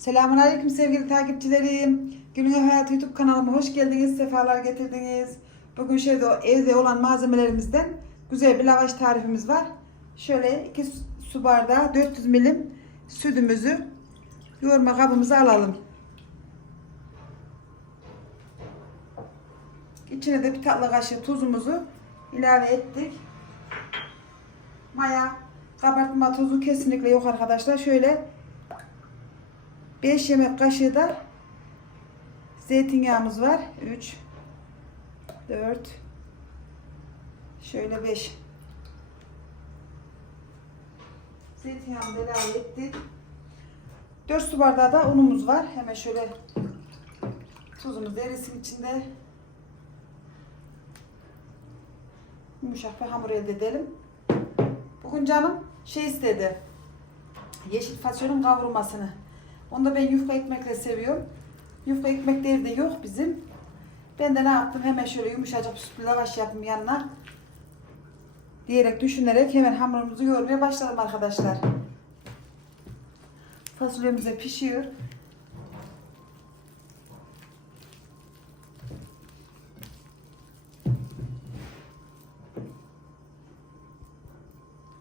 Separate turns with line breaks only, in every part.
Selamünaleyküm sevgili takipçilerim. Günün Hayat YouTube kanalıma hoş geldiniz, sefalar getirdiniz. Bugün şöyle evde olan malzemelerimizden güzel bir lavaş tarifimiz var. Şöyle 2 su bardağı 400 milim sütümüzü yoğurma kabımıza alalım. İçine de bir tatlı kaşığı tuzumuzu ilave ettik. Maya, kabartma tozu kesinlikle yok arkadaşlar. Şöyle 5 yemek kaşığı da zeytinyağımız var. 3 4 şöyle 5 zeytinyağını ilave ettik. 4 su bardağı da unumuz var. Hemen şöyle tuzumuz erisin içinde. Yumuşak bir hamur elde edelim. Bugün canım şey istedi. Yeşil fasulyonun kavrulmasını. Onu da ben yufka ekmekle seviyorum. Yufka ekmek de evde yok bizim. Ben de ne yaptım? Hemen şöyle yumuşacık sütlü lavaş yaptım yanına. Diyerek düşünerek hemen hamurumuzu yoğurmaya başladım arkadaşlar. Fasulyemiz de pişiyor.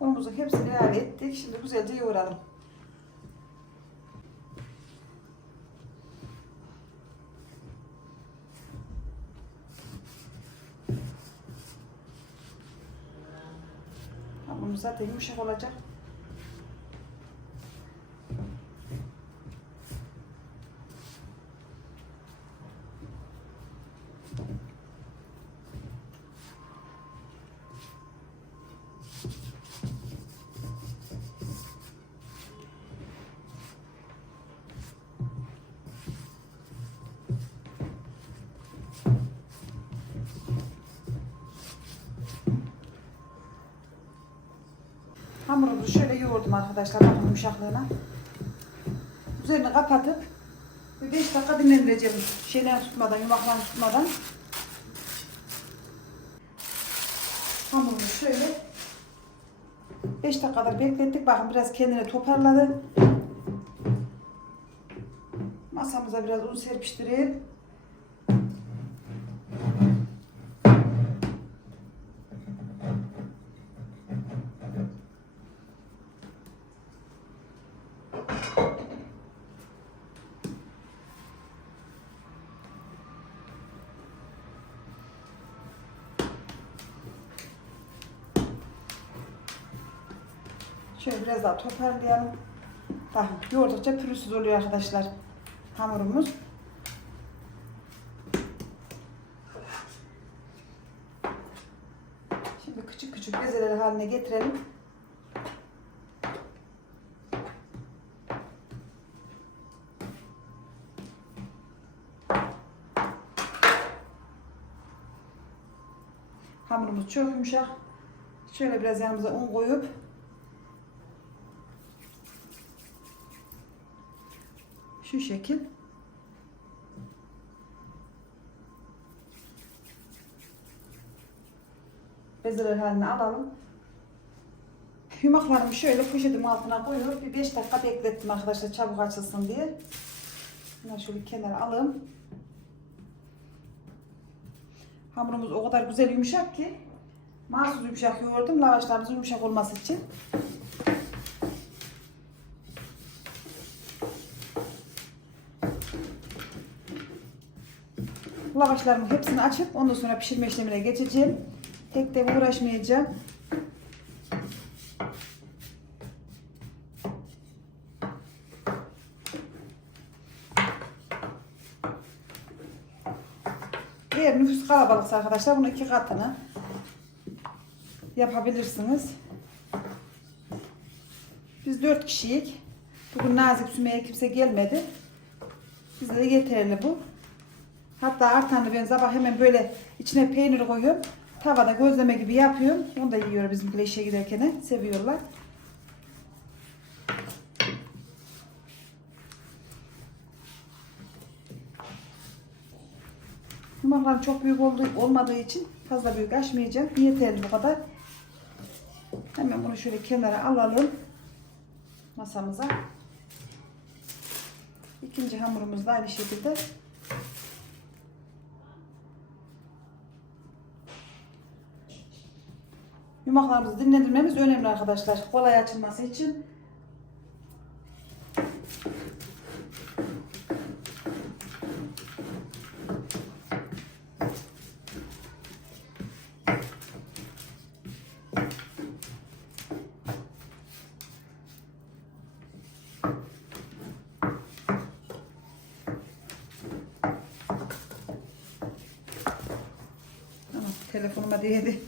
Unumuzu hepsini ilave ettik. Şimdi güzelce yoğuralım. Hamurumuz zaten yumuşak olacak. Yoğurdum arkadaşlar bakın yumuşaklığına. Üzerini kapatıp bir 5 dakika dinlendireceğim. Şeyler tutmadan, yumaklarını tutmadan. Hamurumuzu şöyle 5 dakikadır beklettik. Bakın biraz kendini toparladı. Masamıza biraz un serpiştirelim. Biraz daha toparlayalım. Bakın yoğurdukça pürüzsüz oluyor arkadaşlar hamurumuz. Şimdi küçük küçük bezeler haline getirelim. Hamurumuz çok yumuşak. Şöyle biraz yanımıza un koyup Şu şekil. Bezeler haline alalım. Yumaklarımı şöyle poşetin altına koyup bir 5 dakika beklettim arkadaşlar çabuk açılsın diye. Bunları şöyle kenara alalım. Hamurumuz o kadar güzel yumuşak ki mahsus yumuşak yoğurdum lavaşlarımızın yumuşak olması için. Lavaşlarımın hepsini açıp ondan sonra pişirme işlemine geçeceğim. Tek de uğraşmayacağım. Eğer nüfus kalabalıksa arkadaşlar bunun iki katını yapabilirsiniz. Biz dört kişiyik. Bugün Nazik Sümeyye kimse gelmedi. Bize de yeterli bu. Hatta artanı ben sabah hemen böyle içine peynir koyuyorum. Tavada gözleme gibi yapıyorum. Onu da yiyor bizimkiler işe giderken. Seviyorlar. Yumaklarım çok büyük olduğu, olmadığı için fazla büyük açmayacağım. Yeterli bu kadar. Hemen bunu şöyle kenara alalım. Masamıza. İkinci hamurumuz da aynı şekilde. Yumaklarımızı dinlendirmemiz önemli arkadaşlar. Kolay açılması için. Telefonuma değdi.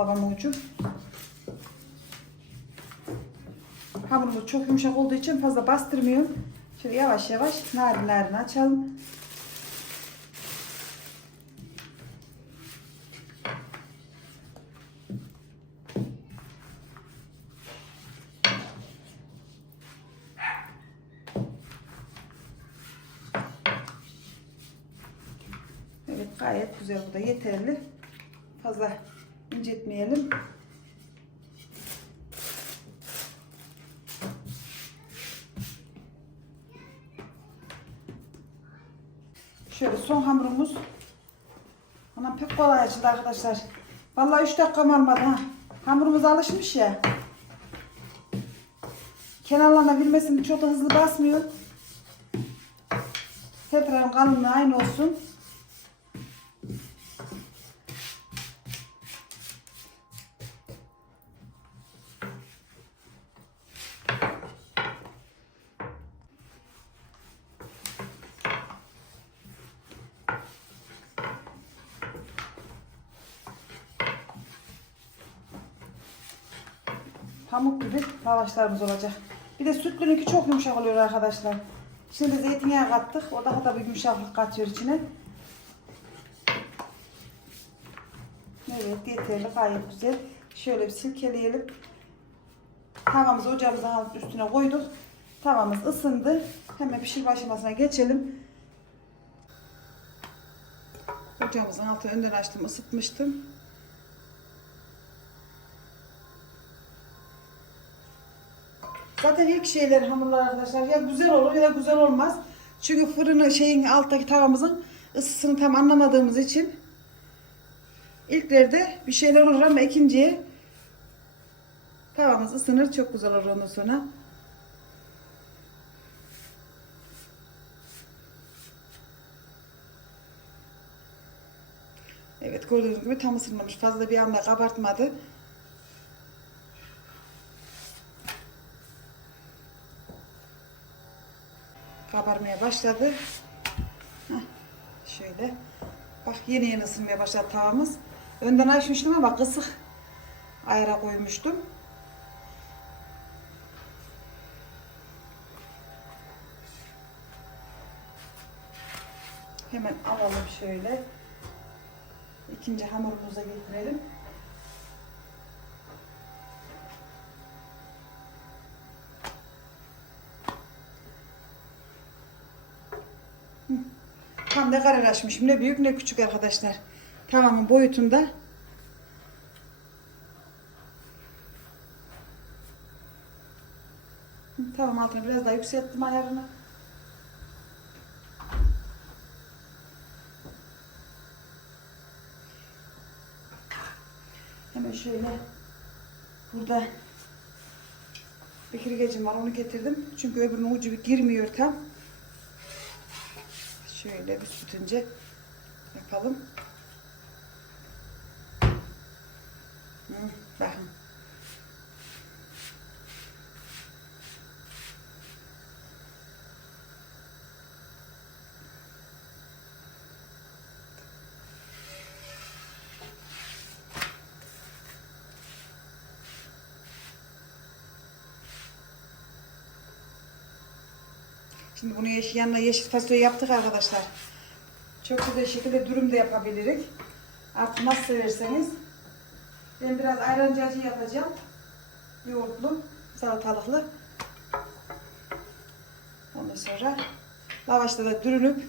Baklavamın ucu. Hamurumuz çok yumuşak olduğu için fazla bastırmıyorum. Şöyle yavaş yavaş narin narin açalım. Evet gayet güzel bu da yeterli. Fazla incitmeyelim. Şöyle son hamurumuz. Anam pek kolay açıldı arkadaşlar. Vallahi 3 dakikam almadı ha. Hamurumuz alışmış ya. Kenarlarına bilmesin çok da hızlı basmıyor. Her tarafın kalınlığı aynı olsun. Pamuk gibi lavaşlarımız olacak. Bir de sütlününki çok yumuşak oluyor arkadaşlar. Şimdi zeytinyağı kattık. O daha da bir yumuşaklık katıyor içine. Evet yeterli gayet güzel. Şöyle bir silkeleyelim. Tavamızı ocağımızın alıp üstüne koyduk. Tavamız ısındı. Hemen pişirme aşamasına geçelim. Ocağımızın altını önden açtım, ısıtmıştım. Zaten ilk şeyler hamurlar arkadaşlar ya güzel olur ya da güzel olmaz. Çünkü fırını şeyin alttaki tavamızın ısısını tam anlamadığımız için ilklerde bir şeyler olur ama ikinciye tavamız ısınır çok güzel olur ondan sonra. Evet gördüğünüz gibi tam ısınmamış. Fazla bir anda kabartmadı. Başladı. Heh, şöyle. Bak yeni yeni ısınmaya başladı tavamız. Önden açmıştım ama kısık ayra koymuştum. Hemen alalım şöyle. İkinci hamurumuza getirelim. Tam kadar açmışım. Ne büyük ne küçük arkadaşlar. Tavamın boyutunda. Tavam altını biraz daha yükselttim ayarını. Hemen şöyle burada bir kirgecim var onu getirdim. Çünkü öbürünün ucu bir girmiyor tam. Şöyle bir sütünce yapalım. Hı. Şimdi bunu yeşil, yanına yeşil fasulye yaptık arkadaşlar. Çok güzel şekilde dürüm de yapabiliriz. Artık nasıl severseniz. Ben biraz ayran cacı yapacağım. Yoğurtlu, salatalıklı. Ondan sonra lavaşta da dürünüp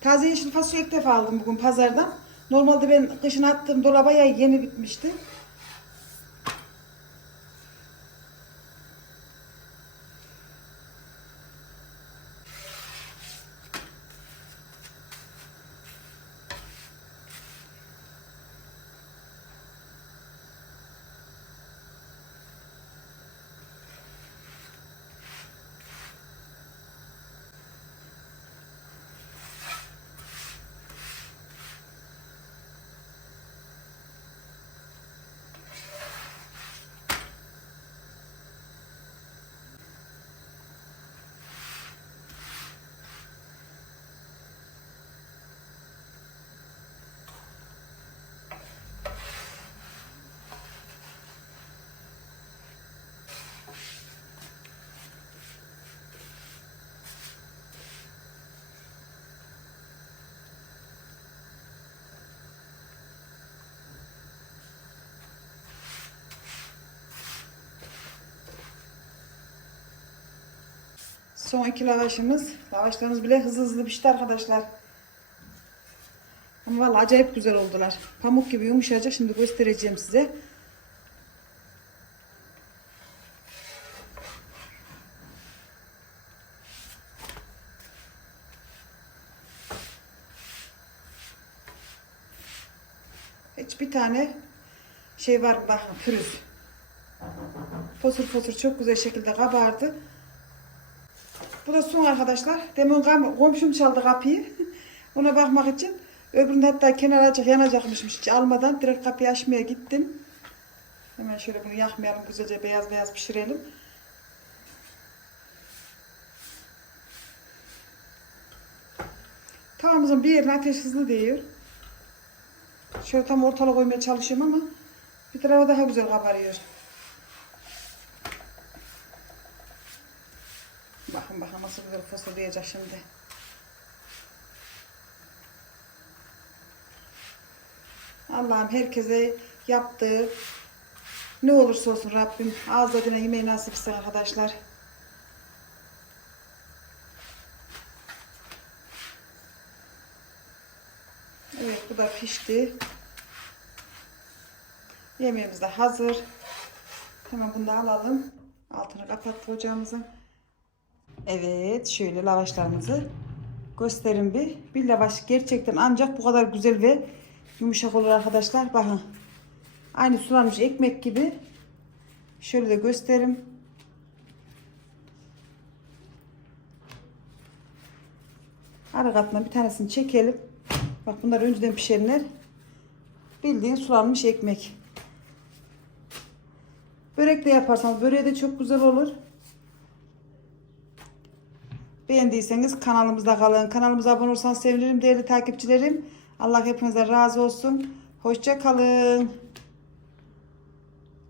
taze yeşil fasulye ilk defa aldım bugün pazardan. Normalde ben kışın attığım dolaba ya yeni bitmişti. Son iki lavaşımız. Lavaşlarımız bile hızlı hızlı pişti arkadaşlar. Ama vallahi acayip güzel oldular. Pamuk gibi yumuşacık. Şimdi göstereceğim size. Hiç bir tane şey var bakın pürüz. Fosur fosur çok güzel şekilde kabardı. Bu da son arkadaşlar. Demin komşum çaldı kapıyı. Ona bakmak için. Öbüründe hatta kenaracık yanacakmış hiç almadan direkt kapıyı açmaya gittim. Hemen şöyle bunu yakmayalım güzelce beyaz beyaz pişirelim. Tavamızın bir yerine ateş hızlı değiyor. Şöyle tam ortalık koymaya çalışıyorum ama bir tarafa daha güzel kabarıyor. Bakın bakın nasıl güzel fısıldayacak şimdi. Allah'ım herkese yaptığı ne olursa olsun Rabbim ağız tadına yemeği nasip etsin arkadaşlar. Evet bu da pişti. Yemeğimiz de hazır. Hemen bunu da alalım. Altını kapattık ocağımızın. Evet şöyle lavaşlarımızı gösterin bir. Bir lavaş gerçekten ancak bu kadar güzel ve yumuşak olur arkadaşlar. Bakın. Aynı sulanmış ekmek gibi. Şöyle de göstereyim. Ara katına bir tanesini çekelim. Bak bunlar önceden pişenler. Bildiğin sulanmış ekmek. Börek de yaparsanız böreği de çok güzel olur. Beğendiyseniz kanalımızda kalın. Kanalımıza abone olursanız sevinirim değerli takipçilerim. Allah hepinize razı olsun. Hoşça kalın.